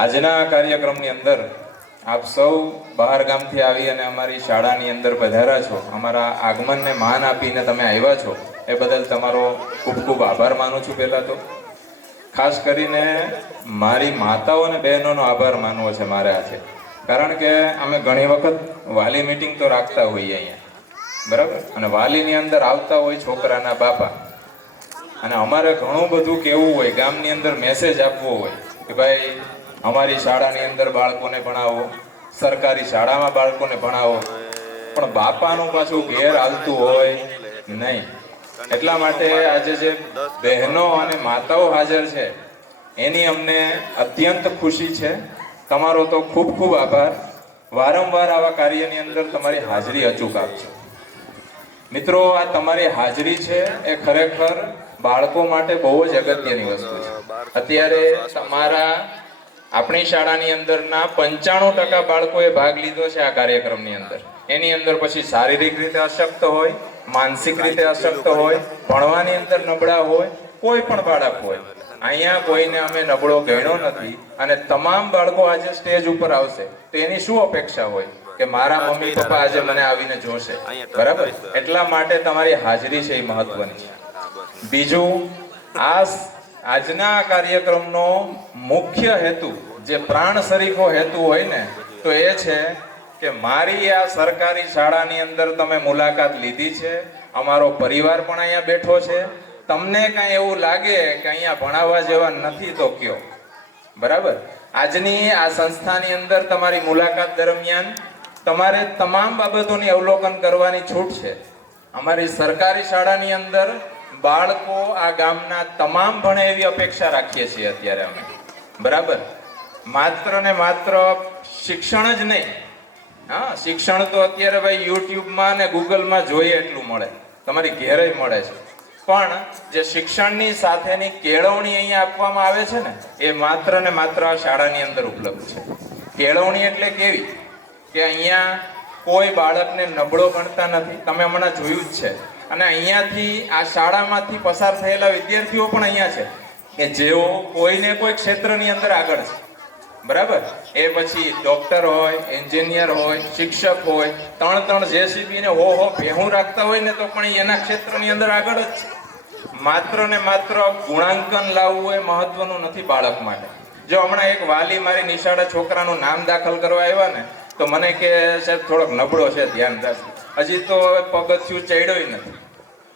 આજના કાર્યક્રમની અંદર આપ સૌ બહાર ગામથી આવી અને અમારી શાળાની અંદર પધાર્યા છો, અમારા આગમનને માન આપીને તમે આવ્યા છો, એ બદલ તમારો ખૂબ ખૂબ આભાર માનું છું. પહેલાં તો ખાસ કરીને મારી માતાઓ અને બહેનોનો આભાર માનવો છે મારે આજે, કારણ કે અમે ઘણી વખત વાલી મિટિંગ તો રાખતા હોઈએ અહીંયા, બરાબર, અને વાલીની અંદર આવતા હોય છોકરાના બાપા, અને અમારે ઘણું બધું કહેવું હોય, ગામની અંદર મેસેજ આપવો હોય કે ભાઈ અમારી શાળાની અંદર બાળકોને ભણાવો, સરકારી શાળામાં બાળકોને ભણાવો, પણ બાપાનું પાછું ઘેર હાલતું હોય નહીં. એટલા માટે આજે જે બહેનો અને માતાઓ હાજર છે એની અમને અત્યંત ખુશી છે. તમારો તો ખૂબ ખૂબ આભાર. વારંવાર આવા કાર્યની અંદર તમારી હાજરી અચૂક આપજો. મિત્રો, આ તમારી હાજરી છે એ ખરેખર બાળકો માટે બહુ જ અગત્યની વસ્તુ છે. અત્યારે તમારા આપણી શાળાની અંદરના 95% બાળકોએ ભાગ લીધો છે આ કાર્યક્રમની અંદર. એની અંદર પછી શારીરિક રીતે અશક્ત હોય, માનસિક રીતે અશક્ત હોય, ભણવાની અંદર નબળા હોય, કોઈ પણ બાળક હોય, અહીંયા કોઈને અમે નબળો ગણ્યો નથી. અને તમામ બાળકો આજે સ્ટેજ ઉપર આવશે તો એની શું અપેક્ષા હોય કે મારા મમ્મી પપ્પા આજે મને આવીને જોશે, બરાબર? એટલા માટે તમારી હાજરી છે એ મહત્વની છે. બીજું, આજના કાર્યક્રમનો મુખ્ય હેતુ, જે પ્રાણ સરીખો હેતુ હોય ને, તો એ છે કે મારી આ સરકારી શાળાની અંદર તમે મુલાકાત લીધી છે, અમારો પરિવાર પણ અહીંયા બેઠો છે. તમને કાંઈ એવું લાગે કે અહીંયા ભણાવવા જેવા નથી તો કયો, બરાબર? આજની આ સંસ્થાની અંદર તમારી મુલાકાત દરમિયાન તમારે તમામ બાબતોની અવલોકન કરવાની છૂટ છે. અમારી સરકારી શાળાની અંદર બાળકો આ ગામના તમામ ભણે એવી અપેક્ષા રાખીએ છીએ અત્યારે અમે, બરાબર? માત્ર ને માત્ર શિક્ષણ જ નહીં, હા, શિક્ષણ તો અત્યારે ભાઈ યુટ્યુબમાં ને ગૂગલમાં જોઈએ એટલું મળે, તમારી ઘેરે મળે છે, પણ જે શિક્ષણની સાથેની કેળવણી અહીંયા આપવામાં આવે છે ને, એ માત્ર ને માત્ર આ શાળાની અંદર ઉપલબ્ધ છે. કેળવણી એટલે કેવી કે અહીંયા કોઈ બાળકને નબળો ગણતા નથી, તમે હમણાં જોયું જ છે. અને અહીંયાથી આ શાળામાંથી પસાર થયેલા વિદ્યાર્થીઓ પણ અહીંયા છે કે જેઓ કોઈને કોઈ ક્ષેત્રની અંદર આગળ છે, બરાબર? એ પછી ડોક્ટર હોય, એન્જિનિયર હોય, શિક્ષક હોય, ત્રણ જેસીબી ને હો ભેહું રાખતા હોય ને તો પણ એના ક્ષેત્રની અંદર આગળ જ છે. માત્ર ને માત્ર ગુણાંકન લાવવું એ મહત્વનું નથી બાળક માટે. જો હમણાં એક વાલી મારી નિશાળે છોકરાનું નામ દાખલ કરવા આવ્યા ને તો મને કે સાહેબ થોડોક નબળો છે, ધ્યાન રાખજો. હજી તો પગથિયું ચડ્યો નથી.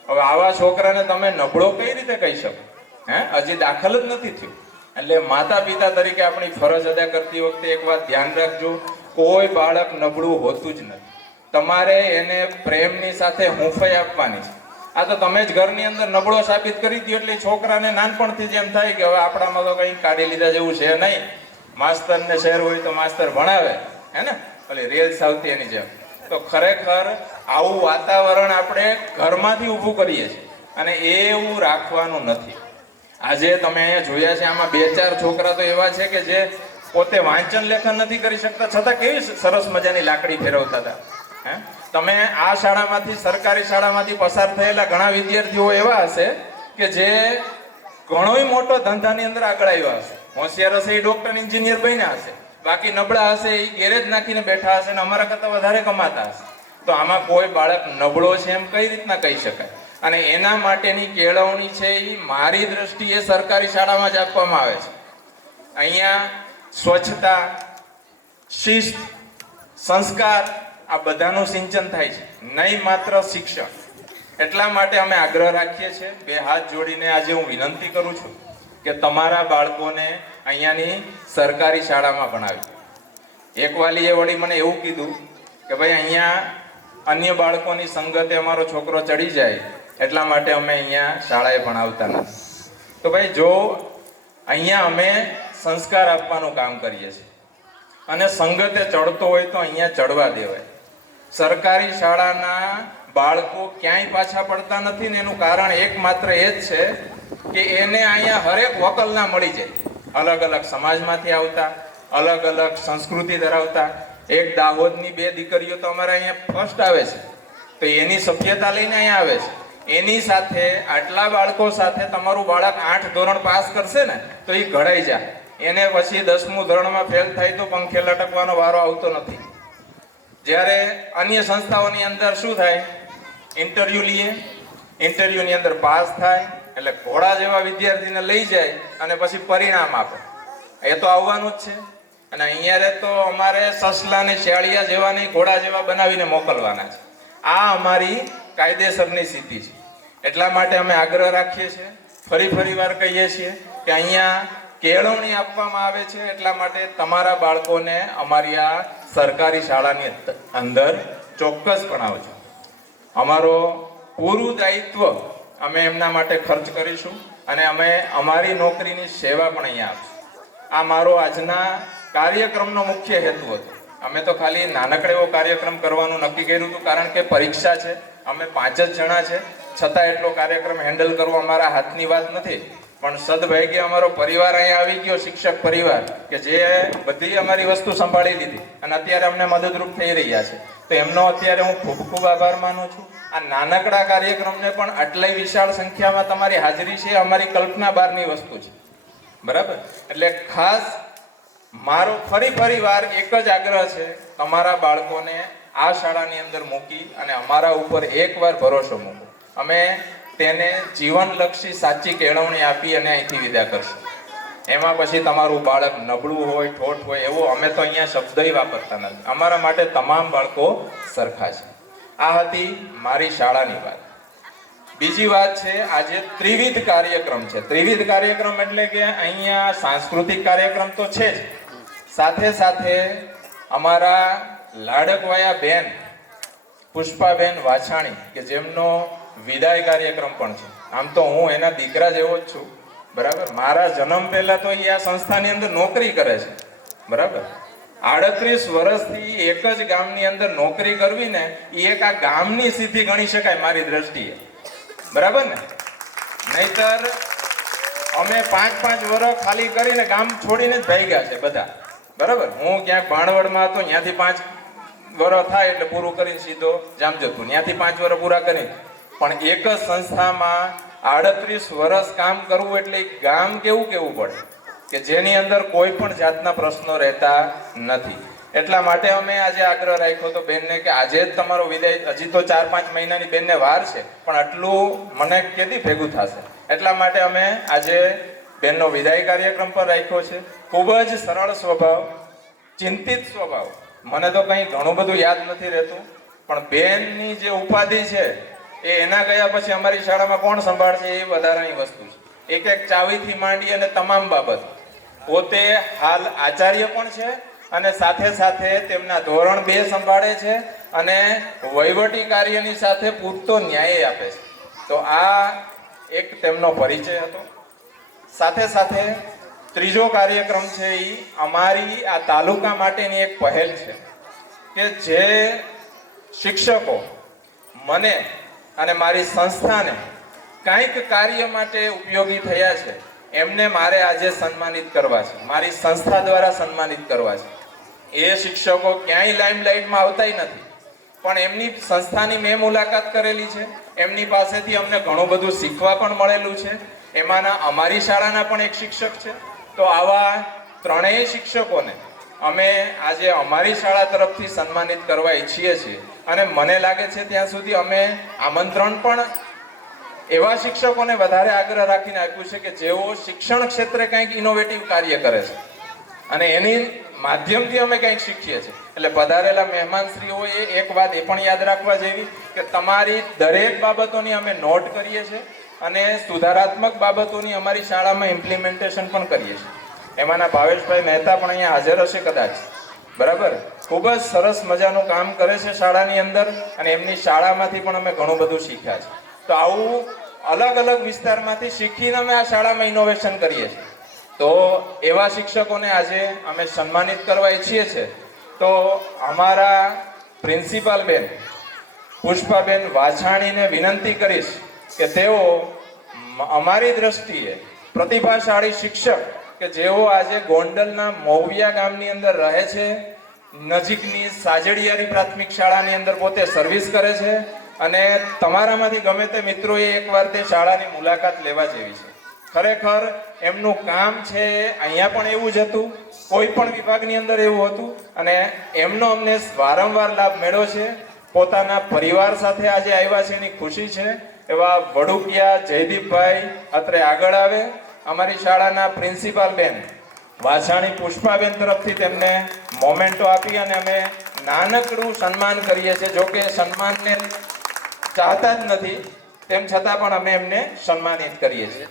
હવે આવા છોકરાને તમે નબળો કઈ રીતે કહી શકો? હજી દાખલ જ નથી થયું. એટલે માતા પિતા તરીકે આપણી ફરજ અદા કરતી વખતે એક વાત ધ્યાન રાખજો, કોઈ બાળક નબળું હોતું જ નથી. તમારે એને પ્રેમની સાથે હૂંફાઈ આપવાની છે. આ તો તમે જ ઘરની અંદર નબળો સાબિત કરી દો એટલે છોકરાને નાનપણથી જ એમ થાય કે હવે આપણામાં તો કંઈ કાઢી લીધા જેવું છે નહીં. માસ્તરને શહેર હોય તો માસ્તર ભણાવે, હે ને, ઓલી રેલ્સ આવતી એની જેમ. તો ખરેખર આવું વાતાવરણ આપણે ઘરમાંથી ઊભું કરીએ છીએ અને એવું રાખવાનું નથી. આજે તમે અહીંયા જોયા છે, આમાં 2-4 છોકરા તો એવા છે કે જે પોતે વાંચન લેખન નથી કરી શકતા, છતાં કેવી સરસ મજાની લાકડી ફેરવતા હતા. તમે આ શાળામાંથી, સરકારી શાળામાંથી પસાર થયેલા ઘણા વિદ્યાર્થીઓ એવા હશે કે જે ઘણોય મોટો ધંધાની અંદર આગળ આવ્યા હશે. હોશિયાર હશે એ ડોક્ટર, એન્જિનિયર બન્યા હશે. બાકી નબળા હશે એ ગેરેજ નાખીને બેઠા હશે ને અમારા કરતાં વધારે કમાતા હશે. તો આમાં કોઈ બાળક નબળો છે એમ કઈ રીતના કહી શકાય? અને એના માટેની કેળવણી છે એ મારી દ્રષ્ટિએ સરકારી શાળામાં જ આપવામાં આવે છે. અહીંયા સ્વચ્છતા, શિસ્ત, સંસ્કાર આ બધાનું સિંચન થાય છે, નહીં માત્ર શિક્ષણ. એટલા માટે અમે આગ્રહ રાખીએ છીએ, 2 હાથ જોડીને આજે હું વિનંતી કરું છું કે તમારા બાળકોને અહીંયાની સરકારી શાળામાં ભણાવી. એક વાલીએ વળી મને એવું કીધું કે ભાઈ અહીંયા અન્ય બાળકોની સંગતે અમારો છોકરો ચડી જાય એટલા માટે અમે અહીંયા શાળાએ ભણાવતા નથી. તો ભાઈ, જો અહીંયા અમે સંસ્કાર આપવાનું કામ કરીએ છીએ અને સંગતે ચડતો હોય તો અહીંયા ચડવા દેવાય. સરકારી શાળાના બાળકો ક્યાંય પાછા પડતા નથી ને એનું કારણ એકમાત્ર એ જ છે કે એને અહીંયા હરેક વકલના મળી જાય. અલગ અલગ સમાજમાંથી આવતા, અલગ અલગ સંસ્કૃતિ ધરાવતા. એક દાહોદની 2 દીકરીઓ તો અમારે અહીંયા ફર્સ્ટ આવે છે, તો એની સભ્યતા લઈને અહીંયા આવે છે. એની સાથે આટલા બાળકો સાથે તમારું બાળક 8 ધોરણ પાસ કરશે ને તો એ ઘડાઈ જાય. એને પછી 10મું ધોરણમાં ફેલ થાય તો પંખે લટકવાનો વારો આવતો નથી. જ્યારે અન્ય સંસ્થાઓની અંદર શું થાય, ઇન્ટરવ્યુ લઈએ, ઇન્ટરવ્યુની અંદર પાસ થાય એટલે ઘોડા જેવા વિદ્યાર્થીને લઈ જાય અને પછી પરિણામ આપે. એ તો આવવાનું જ છે. અને અહીંયા તો અમારે સસલાને શિયાળિયા જેવા નહીં, ઘોડા જેવા બનાવીને મોકલવાના છે. આ અમારી કાયદેસરની સ્થિતિ છે. એટલા માટે અમે આગ્રહ રાખીએ છીએ, ફરી વાર કહીએ છીએ કે અહીંયા કેળવણી આપવામાં આવે છે. એટલા માટે તમારા બાળકોને અમારી આ સરકારી શાળાની અંદર ચોક્કસ ભણાવજો. અમારો પૂરું દાયિત્વ અમે એમના માટે ખર્ચ કરીશું અને અમે અમારી નોકરીની સેવા પણ અહીંયા આપીશું. આ મારો આજના કાર્યક્રમનો મુખ્ય હેતુ હતો. અમે તો ખાલી નાનકડો એવો કાર્યક્રમ કરવાનું નક્કી કર્યું હતું, કારણ કે પરીક્ષા છે, અમે 5 જ જણા છે, છતાં એટલો કાર્યક્રમ હેન્ડલ કરવો અમારા હાથની વાત નથી. પણ સદભાગ્યે અમારો પરિવાર અહીંયા આવી ગયો, શિક્ષક પરિવાર, કે જે બધી અમારી વસ્તુ સંભાળી લીધી અને અત્યારે અમને મદદરૂપ થઈ રહ્યા છે. તો એમનો અત્યારે હું ખૂબ આભાર માનું છું. આ નાનકડા કાર્યક્રમને પણ આટલી વિશાળ સંખ્યામાં તમારી હાજરી છે, અમારી કલ્પના બહારની વસ્તુ છે. બરાબર? એટલે ખાસ મારો ફરી વાર એક જ આગ્રહ છે, તમારા બાળકોને આ શાળાની અંદર મૂકી અને અમારા ઉપર એકવાર ભરોસો મૂકો. અમે તેને જીવનલક્ષી સાચી કેળવણી આપી અને અહીંથી વિદા કરશું. એમાં પછી તમારું બાળક નબળું હોય, ઠોઠ હોય, એવો અમે તો અહીંયા શબ્દય વાપરતા નથી. અમારા માટે તમામ બાળકો સરખા છે. આ હતી મારી શાળાની વાત. બીજી વાત છે, આજે ત્રિવિધ કાર્યક્રમ છે. ત્રિવિધ કાર્યક્રમ એટલે કે અહીંયા સાંસ્કૃતિક કાર્યક્રમ તો છે જ, સાથે અમારા લાડકવાયા બેન પુષ્પાબેન વાછાણી કે જેમનો વિદાય કાર્યક્રમ પણ છે. આમ તો હું એના દીકરા જેવો જ છું. બરાબર? મારા જન્મ પહેલા તો એ આ સંસ્થાની અંદર નોકરી કરે છે. બરાબર? 38 વર્ષથી એક જ ગામની અંદર નોકરી કરવી ને, એ એક આ ગામની સિદ્ધિ ગણી શકાય મારી દ્રષ્ટિએ. બરાબર ને? નહીતર અમે 5 વર્ષ ખાલી કરીને ગામ છોડીને જ ભાગ્યા છે બધા. બરાબર? હું ક્યાંક ભાણવડમાં હતો, ત્યાંથી 5 વર્ષ થાય એટલે પૂરું કરીને સીધો જામજોધપુર, ત્યાંથી 5 વર્ષ પૂરા કરી. પણ એક જ સંસ્થામાં 38 વર્ષ કામ કરવું એટલે ગામ કેવું પડે કે જેની અંદર કોઈ પણ જાતના પ્રશ્નો રહેતા નથી. એટલા માટે અમે આજે આગ્રહ રાખ્યો તો બેનને કે આજે જ તમારો વિદાય, હજી તો 4-5 મહિનાની બેનને વાર છે, પણ આટલું મને કેદી ભેગું થશે. એટલા માટે અમે આજે બેનનો વિદાય કાર્યક્રમ પર રાખ્યો છે. ખૂબ જ સરળ સ્વભાવ, ચિંતિત સ્વભાવ. મને તો કંઈ ઘણું બધું યાદ નથી રહેતું, પણ બેનની જે ઉપાધિ છે એ એના ગયા પછી અમારી શાળામાં કોણ સંભાળશે એ વધારાની વસ્તુ છે. એક ચાવીથી માંડી અને તમામ બાબત. પોતે હાલ આચાર્ય પણ છે અને સાથે તેમના ધોરણ 2 સંભાળે છે અને વહીવટી કાર્યની સાથે પૂરતો ન્યાય આપે છે. તો આ એક તેમનો પરિચય હતો. સાથે ત્રીજો કાર્યક્રમ છે એ અમારી આ તાલુકા માટેની એક પહેલ છે કે જે શિક્ષકો મને અને મારી સંસ્થાને કંઈક કાર્ય માટે ઉપયોગી થયા છે, એમને મારે આજે સન્માનિત કરવા છે, મારી સંસ્થા દ્વારા સન્માનિત કરવા છે. એ શિક્ષકો ક્યાંય લાઇમલાઇટમાં આવતા નથી, પણ એમની સંસ્થાની મેં મુલાકાત કરેલી છે, એમની પાસેથી અમને ઘણું બધું શીખવા પણ મળેલું છે. એમાંના અમારી શાળાના પણ એક શિક્ષક છે. તો આવા 3 શિક્ષકોને અમે આજે અમારી શાળા તરફથી સન્માનિત કરવા ઈચ્છીએ છીએ. અને મને લાગે છે ત્યાં સુધી અમે આમંત્રણ પણ એવા શિક્ષકોને વધારે આગ્રહ રાખીને આપ્યું છે કે જેઓ શિક્ષણ ક્ષેત્રે કંઈક ઇનોવેટિવ કાર્ય કરે છે અને એની માધ્યમથી અમે કંઈક શીખીએ છીએ. એટલે પધારેલા મહેમાનશ્રીઓએ એક વાત એ પણ યાદ રાખવા જેવી કે તમારી દરેક બાબતોની અમે નોટ કરીએ છીએ અને સુધારાત્મક બાબતોની અમારી શાળામાં ઇમ્પ્લિમેન્ટેશન પણ કરીએ છીએ. એમાંના ભાવેશભાઈ મહેતા પણ અહીંયા હાજર હશે કદાચ. બરાબર? ખૂબ જ સરસ મજાનું કામ કરે છે શાળાની અંદર અને એમની શાળામાંથી પણ અમે ઘણું બધું શીખ્યા છે. તો આવું અલગ વિસ્તારમાંથી શીખીને અમે આ શાળામાં ઇનોવેશન કરીએ છીએ. તો એવા શિક્ષકોને આજે અમે સન્માનિત કરવા ઈચ્છીએ છીએ. તો અમારા પ્રિન્સિપાલ બેન પુષ્પાબેન વાછાણીને વિનંતી કરીશ કે તેઓ અમારી દ્રષ્ટિએ પ્રતિભાશાળી શિક્ષક કે જેઓ આજે ગોંડલના મૌવિયા ગામની અંદર રહે છે, નજીકની સાજડિયારી પ્રાથમિક શાળાની અંદર પોતે સર્વિસ કરે છે અને તમારામાંથી ગમે તે મિત્રોએ એકવાર તે શાળાની મુલાકાત લેવા જેવી છે. ખરેખર એમનું કામ છે અહીંયા પણ એવું જ હતું, કોઈ પણ વિભાગની અંદર એવું હતું, અને એમનો અમને વારંવાર લાભ મળ્યો છે. પોતાના પરિવાર સાથે આજે આવ્યા છે એની ખુશી છે. એવા વડુકિયા જયદીપભાઈ અત્રે આગળ આવે. અમારી શાળાના પ્રિન્સિપાલ બેન વાછાણી પુષ્પાબેન તરફથી તેમને મોમેન્ટો આપી અને અમે નાનકડું સન્માન કરીએ છીએ. જો કે સન્માનને ચાહતા જ નથી, તેમ છતાં પણ અમે એમને સન્માનિત કરીએ છીએ.